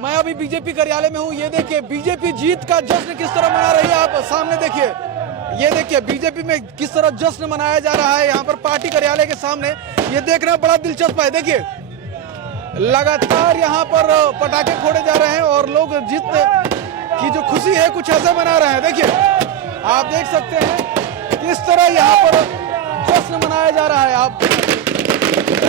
मैं अभी बीजेपी कार्यालय में हूँ। ये देखिए बीजेपी जीत का जश्न किस तरह मना रही है, आप सामने देखिए। ये देखिए बीजेपी में किस तरह जश्न मनाया जा रहा है यहाँ पर पार्टी कार्यालय के सामने। ये देखना बड़ा दिलचस्प है। देखिए लगातार यहाँ पर पटाखे फोड़े जा रहे हैं और लोग जीत की जो खुशी है कुछ ऐसा मना रहे हैं। देखिए आप देख सकते हैं किस तरह यहाँ पर जश्न मनाया जा रहा है। आप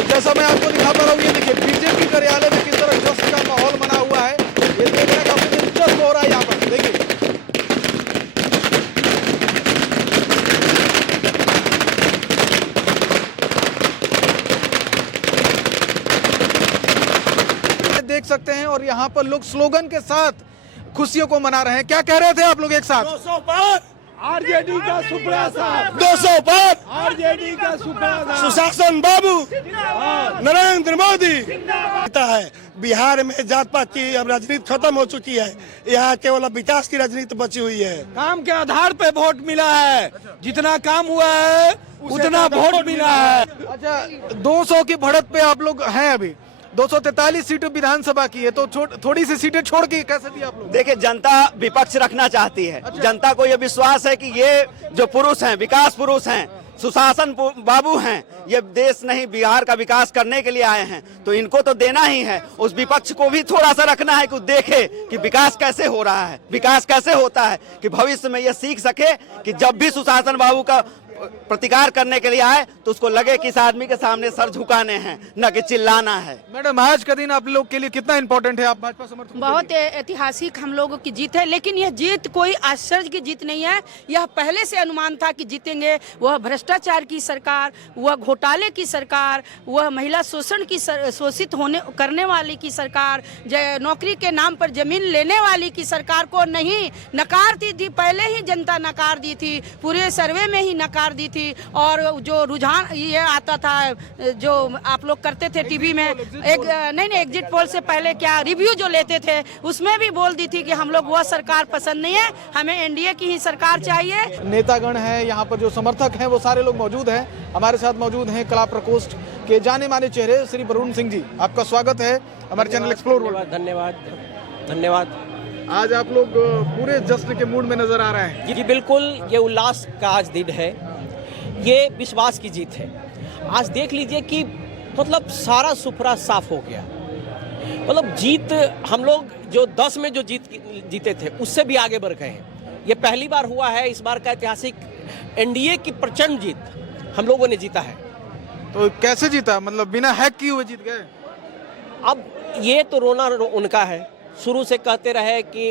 जैसा मैं आपको दिखा पा रहा हूँ, ये देखिए बीजेपी कार्यालय में किस तरह जश्न का माहौल बना हुआ है। ये देखने का काफी दिलचस्प हो रहा है यहाँ पर। देखिए देख सकते हैं और यहाँ पर लोग स्लोगन के साथ खुशियों को मना रहे हैं। क्या कह रहे थे आप लोग एक साथ? 200 पार आरजेडी का सुपड़ा साहब, 200 पार आरजेडी का सुपड़ा साहब, सुशासन बाबू नरेंद्र मोदी है। बिहार में जात पात की अब राजनीति खत्म हो चुकी है। यहाँ केवल विकास की राजनीति बची हुई है। काम के आधार पे वोट मिला है। जितना काम हुआ है उतना वोट मिला है। अच्छा 200 की बढ़त पे आप लोग हैं अभी। 243 सीटें विधानसभा की है तो थोड़ी सी सीटें छोड़ के कैसे दी आप लोग? देखिए जनता विपक्ष रखना चाहती है। जनता को ये विश्वास है कि ये जो पुरुष हैं, विकास पुरुष हैं, सुशासन बाबू हैं, ये देश नहीं बिहार का विकास करने के लिए आए हैं, तो इनको तो देना ही है। उस विपक्ष को भी थोड़ा सा रखना है कि देखे कि विकास कैसे हो रहा है, विकास कैसे होता है, कि भविष्य में ये सीख सके कि जब भी सुशासन बाबू का प्रतिकार करने के लिए आए तो उसको लगे कि इस आदमी के सामने सर झुकाने हैं, न कि चिल्लाना है। मैडम आज का दिन आप लोग के लिए कितना इम्पोर्टेंट है? आप भाजपा समर्थक? बहुत ऐतिहासिक हम लोगों की जीत है, लेकिन यह जीत कोई आश्चर्य की जीत नहीं है। यह पहले से अनुमान था कि जीतेंगे। वह भ्रष्टाचार की सरकार, वह घोटाले की सरकार, वह महिला शोषण की शोषित होने करने वाली की सरकार, नौकरी के नाम पर जमीन लेने वाली की सरकार को नहीं नकारती थी। पहले ही जनता नकार दी थी, पूरे सर्वे में ही नकार दी थी। और जो रुझान ये आता था जो आप लोग करते थे टीवी में, एग्जिट पोल से पहले क्या रिव्यू जो लेते थे उसमें भी बोल दी थी कि हम लोग वह सरकार पसंद नहीं है, हमें एनडीए की ही सरकार चाहिए। नेतागण है यहाँ पर, जो समर्थक हैं वो सारे लोग मौजूद हैं। हमारे साथ मौजूद हैं कला प्रकोष्ठ के जाने माने चेहरे श्री वरुण सिंह जी। आपका स्वागत है हमारे चैनल एक्सप्लोर। धन्यवाद। आज आप लोग पूरे जश्न के मूड में नजर आ रहे हैं। जी बिल्कुल, ये उल्लास का आज दिन है, ये विश्वास की जीत है। आज देख लीजिए कि मतलब सारा सुपड़ा साफ हो गया। मतलब जीत हम लोग जो 10 में जो जीते थे उससे भी आगे बढ़ गए हैं। ये पहली बार हुआ है, इस बार का ऐतिहासिक एनडीए की प्रचंड जीत हम लोगों ने जीता है। तो कैसे जीता? मतलब बिना हैक किए हुए जीत गए? अब ये तो रोना उनका है, शुरू से कहते रहे कि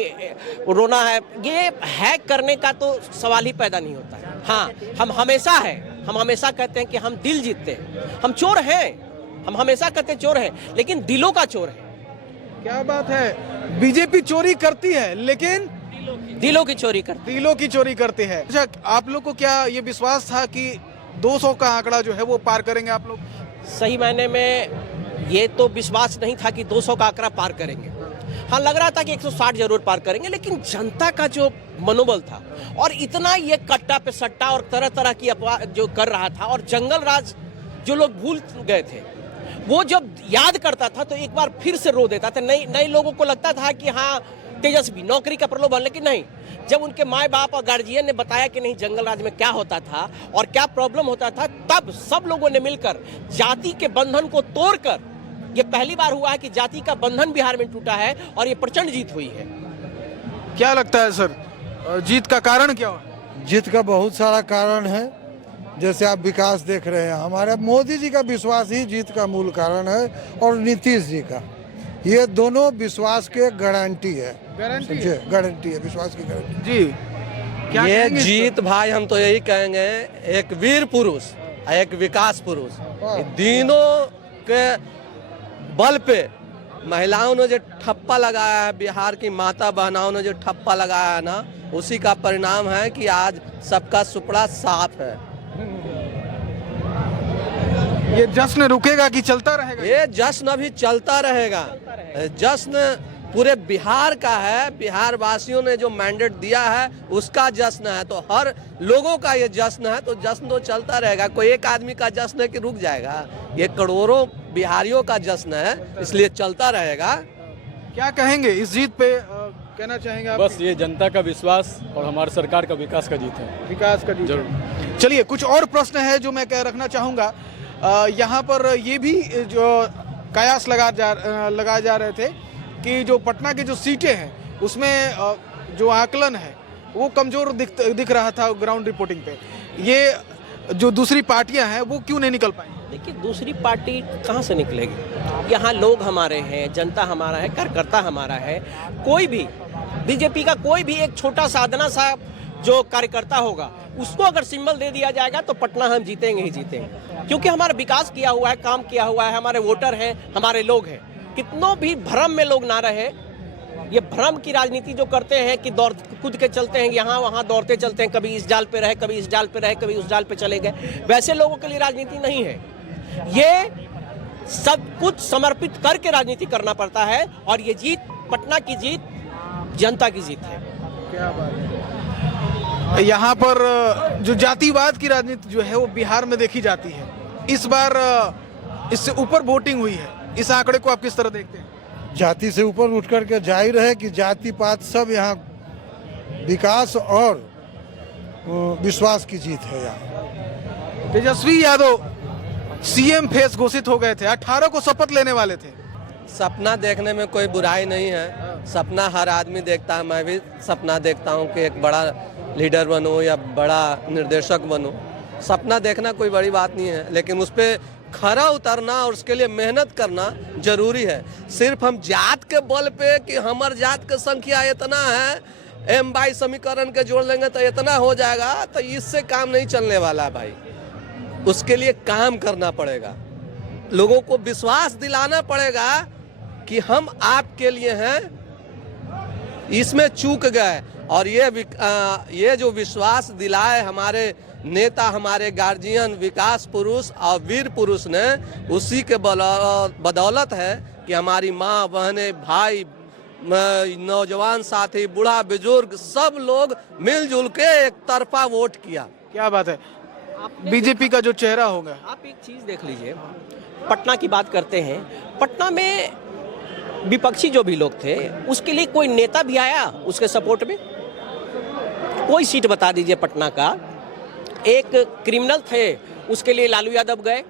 रोना है। ये हैक करने का तो सवाल ही पैदा नहीं होता है। हाँ, हम हमेशा कहते हैं कि हम दिल जीतते हैं। हम चोर हैं, हम हमेशा कहते हैं चोर हैं, लेकिन दिलों का चोर है। क्या बात है, बीजेपी चोरी करती है लेकिन दिलों की चोरी करती है। अच्छा आप लोग को क्या ये विश्वास था कि 200 का आंकड़ा जो है वो पार करेंगे आप लोग? सही मायने में ये तो विश्वास नहीं था कि 200 का आंकड़ा पार करेंगे। हाँ, लग रहा था कि 160 जरूर पार करेंगे, लेकिन जनता का जो मनोबल था और इतना ये कट्टा पे सट्टा और तरह तरह की अफवाह जो कर रहा था, और जंगल राज जो लोग भूल गए थे, वो जब याद करता था तो एक बार फिर से रो देता था। नए लोगों को लगता था कि हाँ तेजस्वी नौकरी का प्रलोभन, लेकिन नहीं। जब उनके माँ बाप और गार्जियन ने बताया कि नहीं जंगल राज में क्या होता था और क्या प्रॉब्लम होता था, तब सब लोगों ने मिलकर जाति के बंधन को तोड़कर, ये पहली बार हुआ है कि जाति का बंधन बिहार में टूटा है और ये प्रचंड जीत हुई है। क्या लगता है सर, जीत का कारण क्या हुआ? जीत का बहुत सारा कारण है। जैसे आप विकास देख रहे हैं, हमारे मोदी जी का विश्वास ही जीत का मूल कारण है, और नीतीश जी का, ये दोनों विश्वास के गारंटी है। गारंटी है, विश्वास की गारंटी जी। क्या ये जीत भाई हम तो यही कहेंगे, एक वीर पुरुष और एक विकास पुरुष, तीनों के बल पे महिलाओं ने जो ठप्पा लगाया है, बिहार की माता बहनाओं ने जो ठप्पा लगाया है ना, उसी का परिणाम है कि आज सबका सुपड़ा साफ है। ये जश्न रुकेगा कि चलता रहेगा? ये जश्न अभी चलता रहेगा। जश्न पूरे बिहार का है, बिहार वासियों ने जो मैंडेट दिया है उसका जश्न है, तो हर लोगों का ये जश्न है, तो जश्न तो चलता रहेगा। कोई एक आदमी का जश्न है कि रुक जाएगा? ये करोड़ों बिहारियों का जश्न है, इसलिए चलता रहेगा। क्या कहेंगे इस जीत पे, कहना चाहेंगे आप? बस ये जनता का विश्वास और हमारे सरकार का विकास का जीत है। विकास का जरूर। चलिए कुछ और प्रश्न है जो मैं रखना चाहूँगा। यहाँ पर ये भी जो कयास लगाए जा रहे थे कि जो पटना की जो सीटें हैं उसमें जो आकलन है वो कमज़ोर दिख रहा था ग्राउंड रिपोर्टिंग पे। ये जो दूसरी पार्टियां हैं वो क्यों नहीं निकल पाई? देखिए, दूसरी पार्टी कहाँ से निकलेगी? यहाँ लोग हमारे हैं, जनता हमारा है, कार्यकर्ता हमारा है। कोई भी बीजेपी का कोई भी एक छोटा साधना सा जो कार्यकर्ता होगा उसको अगर सिंबल दे दिया जाएगा तो पटना हम जीतेंगे ही जीतेंगे, क्योंकि हमारा विकास किया हुआ है, काम किया हुआ है, हमारे वोटर हैं, हमारे लोग हैं। कितनों भी भ्रम में लोग ना रहे, ये भ्रम की राजनीति जो करते हैं कि दौड़ कूद के चलते हैं, यहाँ वहाँ दौड़ते चलते हैं, कभी इस जाल पे रहे, कभी इस जाल पे रहे, कभी उस जाल पे चले गए, वैसे लोगों के लिए राजनीति नहीं है। ये सब कुछ समर्पित करके राजनीति करना पड़ता है, और ये जीत पटना की जीत जनता की जीत है। क्या बात है। यहाँ पर जो जातिवाद की राजनीति जो है वो बिहार में देखी जाती है। इस बार इससे ऊपर वोटिंग हुई है, इस आंकड़े को आप किस तरह देखते हैं? जाति से ऊपर उठ करके जाहिर है कि जाति पात सब यहाँ विकास और विश्वास की जीत है। यहाँ तेजस्वी यादव सीएम फेस घोषित हो गए थे, 18 को शपथ लेने वाले थे। सपना देखने में कोई बुराई नहीं है, सपना हर आदमी देखता है। मैं भी सपना देखता हूँ कि एक बड़ा लीडर बनूँ या बड़ा निर्देशक बनूँ। सपना देखना कोई बड़ी बात नहीं है, लेकिन उस पर खरा उतरना और उसके लिए मेहनत करना जरूरी है। सिर्फ हम जात के बल पे कि हमार जात की संख्या इतना है, M/2 समीकरण के जोड़ लेंगे तो इतना हो जाएगा, तो इससे काम नहीं चलने वाला है भाई। उसके लिए काम करना पड़ेगा, लोगों को विश्वास दिलाना पड़ेगा कि हम आपके लिए हैं, इसमें चूक गए। और ये जो विश्वास दिलाए हमारे नेता, हमारे गार्जियन, विकास पुरुष और वीर पुरुष ने, उसी के बदौलत है कि हमारी माँ, बहनें, भाई, नौजवान साथी, बूढ़ा बुजुर्ग सब लोग मिलजुल के एक तरफा वोट किया। क्या बात है। बीजेपी का जो चेहरा होगा, आप एक चीज देख लीजिए, पटना की बात करते हैं, पटना में विपक्षी जो भी लोग थे उसके लिए कोई नेता भी आया उसके सपोर्ट में? कोई सीट बता दीजिए पटना का। एक क्रिमिनल थे उसके लिए लालू यादव गए,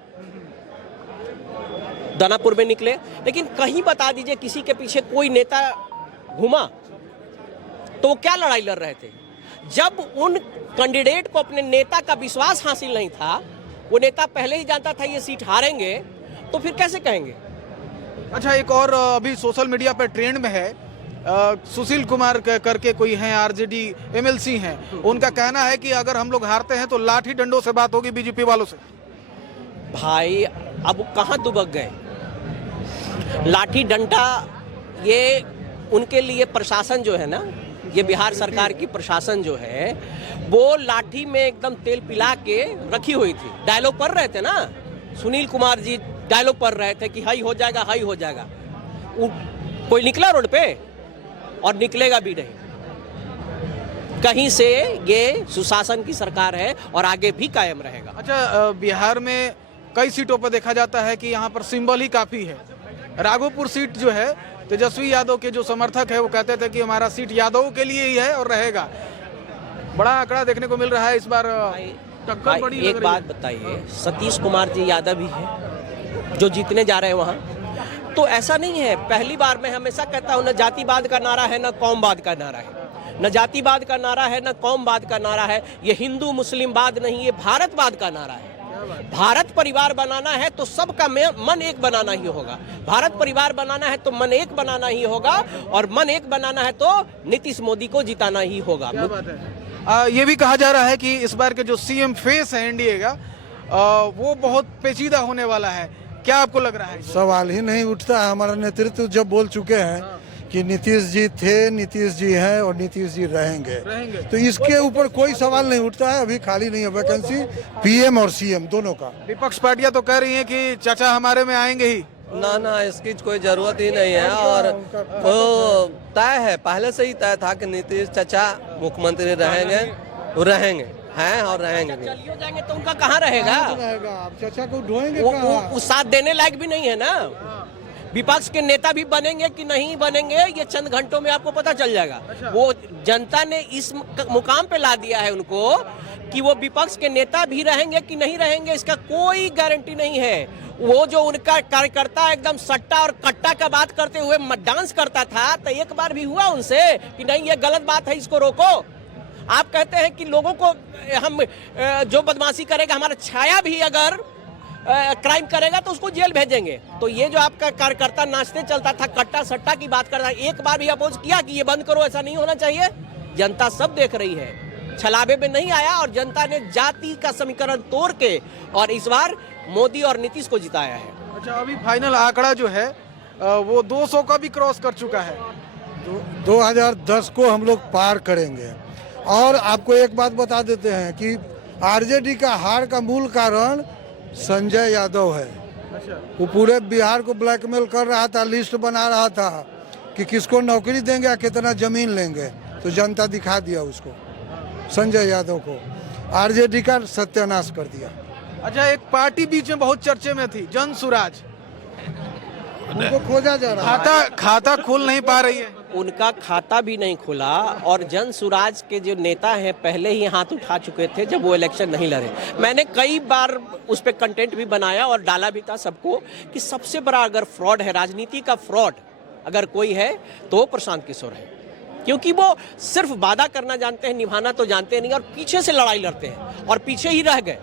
दानापुर में निकले, लेकिन कहीं बता दीजिए किसी के पीछे कोई नेता घूमा तो वो क्या लड़ाई लड़ रहे थे? जब उन कैंडिडेट को अपने नेता का विश्वास हासिल नहीं था, वो नेता पहले ही जानता था ये सीट हारेंगे, तो फिर कैसे कहेंगे? अच्छा, एक और अभी सोशल मीडिया पर ट्रेंड में है, सुशील कुमार करके कोई हैं, आरजेडी MLC हैं, उनका कहना है कि अगर हम लोग हारते हैं तो लाठी डंडों से बात होगी बीजेपी वालों से। भाई अब वो कहाँ दुबक गए? लाठी डंडा ये उनके लिए प्रशासन जो है ना, ये बिहार सरकार की प्रशासन जो है वो लाठी में एकदम तेल पिला के रखी हुई थी। डायलॉग पढ़ रहे थे ना, सुनील कुमार जी डायलॉग पढ़ रहे थे कि हाई हो जाएगा, हाई हो जाएगा। कोई निकला रोड पे? और निकलेगा भी नहीं। कहीं से ये सुशासन की सरकार है और आगे भी कायम रहेगा। अच्छा, बिहार में कई सीटों पर देखा जाता है कि यहाँ पर सिंबल ही काफी है। राघोपुर सीट जो है, तेजस्वी यादव के जो समर्थक है वो कहते थे कि हमारा सीट यादव के लिए ही है और रहेगा। बड़ा आंकड़ा देखने को मिल रहा है इस बार, टक्कर बड़ी लग रही है। एक बात बताइए, सतीश कुमार जी यादव ही है जो जीतने जा रहे हैं वहाँ, तो ऐसा नहीं है। पहली बार मैं हमेशा कहता हूँ, न जातिवाद का नारा है, न कौमवाद का नारा है, न जातिवाद का नारा है, न कौमवाद का नारा है। ये हिंदू मुस्लिमवाद नहीं, ये भारतवाद का नारा है। भारत परिवार बनाना है तो सबका मन एक बनाना ही होगा। भारत परिवार बनाना है तो मन एक बनाना ही होगा, और मन एक बनाना है तो नीतीश मोदी को जिताना ही होगा। क्या बात है। ये भी कहा जा रहा है कि इस बार के जो CM फेस है एनडीए का, वो बहुत पेचीदा होने वाला है। क्या आपको लग रहा है? सवाल ही नहीं उठता है। हमारा नेतृत्व जब बोल चुके हैं कि नीतीश जी थे, नीतीश जी हैं और नीतीश जी रहेंगे, तो इसके ऊपर कोई सवाल नहीं उठता है। अभी खाली नहीं है वैकेंसी PM और CM दोनों का। विपक्ष पार्टियां तो कह रही हैं कि चाचा हमारे में आएंगे ही। ना, इसकी कोई जरूरत ही नहीं है। और वो तय है, पहले से ही तय था कि नीतीश चाचा मुख्यमंत्री रहेंगे, वो रहेंगे हैं और रहेंगे। चलिए जाएंगे तो उनका कहाँ रहेगा? आप चाचा को ढोएंगे वो साथ देने लायक भी नहीं है ना। विपक्ष के नेता भी बनेंगे कि नहीं बनेंगे ये चंद घंटों में आपको पता चल जाएगा। वो जनता ने इस मुकाम पे ला दिया है उनको कि वो विपक्ष के नेता भी रहेंगे कि नहीं रहेंगे, इसका कोई गारंटी नहीं है। वो जो उनका कार्यकर्ता एकदम सट्टा और कट्टा का बात करते हुए डांस करता था, तो एक बार भी हुआ उनसे कि नहीं ये गलत बात है, इसको रोको। आप कहते हैं कि लोगों को हम जो बदमाशी करेगा, हमारा छाया भी अगर क्राइम करेगा तो उसको जेल भेजेंगे। तो ये जो आपका कार्यकर्ता नाचते चलता था, कट्टा सट्टा की बात करता, एक बार भी अपोज किया कि ये बंद करो, ऐसा नहीं होना चाहिए। जनता सब देख रही है, छलावे में नहीं आया और जनता ने जाति का समीकरण तोड़ के और इस बार मोदी और नीतीश को जिताया है। अच्छा, अभी फाइनल आंकड़ा जो है वो 200 का भी क्रॉस कर चुका है। 2010 को हम लोग पार करेंगे। और आपको एक बात बता देते हैं कि आरजेडी का हार का मूल कारण संजय यादव है। वो पूरे बिहार को ब्लैकमेल कर रहा था, लिस्ट बना रहा था कि किसको नौकरी देंगे या कितना जमीन लेंगे, तो जनता दिखा दिया उसको, संजय यादव को। आरजेडी का सत्यानाश कर दिया। अच्छा, एक पार्टी बीच में बहुत चर्चे में थी, जन सुराज, उनको खोजा जा रहा है। खाता खोल नहीं पा रही है। उनका खाता भी नहीं खुला और जन सुराज के जो नेता हैं पहले ही हाथ उठा चुके थे जब वो इलेक्शन नहीं लड़े। मैंने कई बार उस पर कंटेंट भी बनाया और डाला भी था सबको कि सबसे बड़ा अगर फ्रॉड है, राजनीति का फ्रॉड अगर कोई है तो प्रशांत किशोर है, क्योंकि वो सिर्फ वादा करना जानते हैं, निभाना तो जानते नहीं और पीछे से लड़ाई लड़ते हैं और पीछे ही रह गए।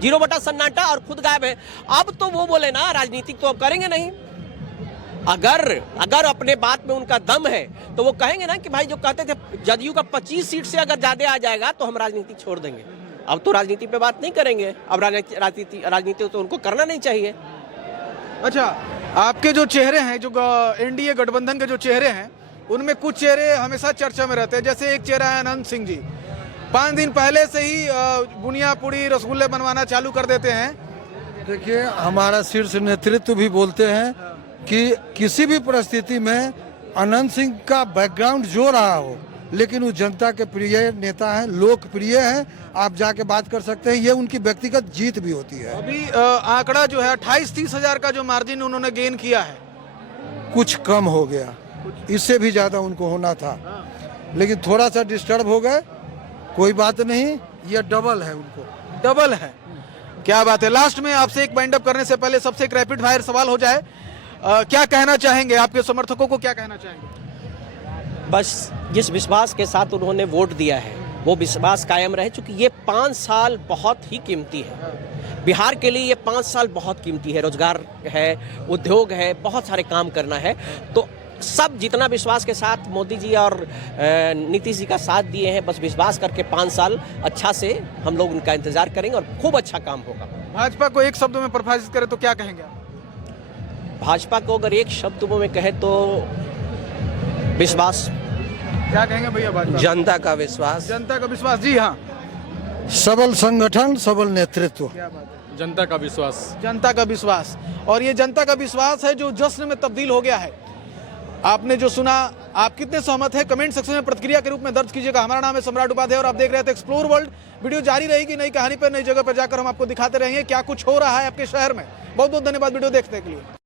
जीरो बटा सन्नाटा और खुद गायब है। अब तो वो बोले ना राजनीतिक तो अब करेंगे नहीं। अगर अपने बात में उनका दम है तो वो कहेंगे ना कि भाई जो कहते थे जदयू का 25 सीट से अगर ज्यादा आ जाएगा तो हम राजनीति छोड़ देंगे। अब तो राजनीति पे बात नहीं करेंगे, अब राजनीति तो उनको करना नहीं चाहिए। अच्छा, आपके जो चेहरे हैं, जो एनडीए गठबंधन के जो चेहरे हैं, उनमें कुछ चेहरे हमेशा चर्चा में रहते हैं। जैसे एक चेहरा है अनंत सिंह जी, 5 दिन पहले से ही बुनिया पूड़ी रसगुल्ले बनवाना चालू कर देते हैं। देखिए, हमारा शीर्ष नेतृत्व भी बोलते हैं कि किसी भी परिस्थिति में अनंत सिंह का बैकग्राउंड जो रहा हो, लेकिन वो जनता के प्रिय नेता हैं, लोकप्रिय हैं। आप जाके बात कर सकते हैं, ये उनकी व्यक्तिगत जीत भी होती है। अभी आंकड़ा जो है 28-30 हजार का जो मार्जिन उन्होंने गेन किया है, कुछ कम हो गया, इससे भी ज्यादा उनको होना था, लेकिन थोड़ा सा डिस्टर्ब हो गए। कोई बात नहीं, ये डबल है, उनको डबल है। क्या बात है। लास्ट में आपसे एक वाइंड अप करने से पहले सबसे एक रैपिड फायर सवाल हो जाए, क्या कहना चाहेंगे, आपके समर्थकों को क्या कहना चाहेंगे? बस जिस विश्वास के साथ उन्होंने वोट दिया है वो विश्वास कायम रहे, क्योंकि ये 5 साल बहुत ही कीमती है बिहार के लिए। ये 5 साल बहुत कीमती है, रोजगार है, उद्योग है, बहुत सारे काम करना है। तो सब जितना विश्वास के साथ मोदी जी और नीतीश जी का साथ दिए हैं, बस विश्वास करके 5 साल अच्छा से हम लोग उनका इंतजार करेंगे और खूब अच्छा काम होगा। भाजपा को एक शब्द में परिभाषित करें तो क्या कहेंगे आप? भाजपा को अगर एक शब्द में कहे तो विश्वास। क्या कहेंगे भैया? भाजपा जनता का विश्वास। जनता का विश्वास। जी हाँ, सबल संगठन, सबल नेतृत्व। क्या बात है। जनता का विश्वास। जनता का विश्वास। और ये जनता का विश्वास है जो जश्न में तब्दील हो गया है। आपने जो सुना, आप कितने सहमत हैं कमेंट सेक्शन में प्रतिक्रिया के रूप में दर्ज कीजिएगा। हमारा नाम है सम्राट उपाध्याय और आप देख रहे थे एक्सप्लोर वर्ल्ड। वीडियो जारी रहेगी, नई कहानी पर, नई जगह पर जाकर हम आपको दिखाते रहेंगे क्या कुछ हो रहा है आपके शहर में। बहुत बहुत धन्यवाद वीडियो देखने के लिए।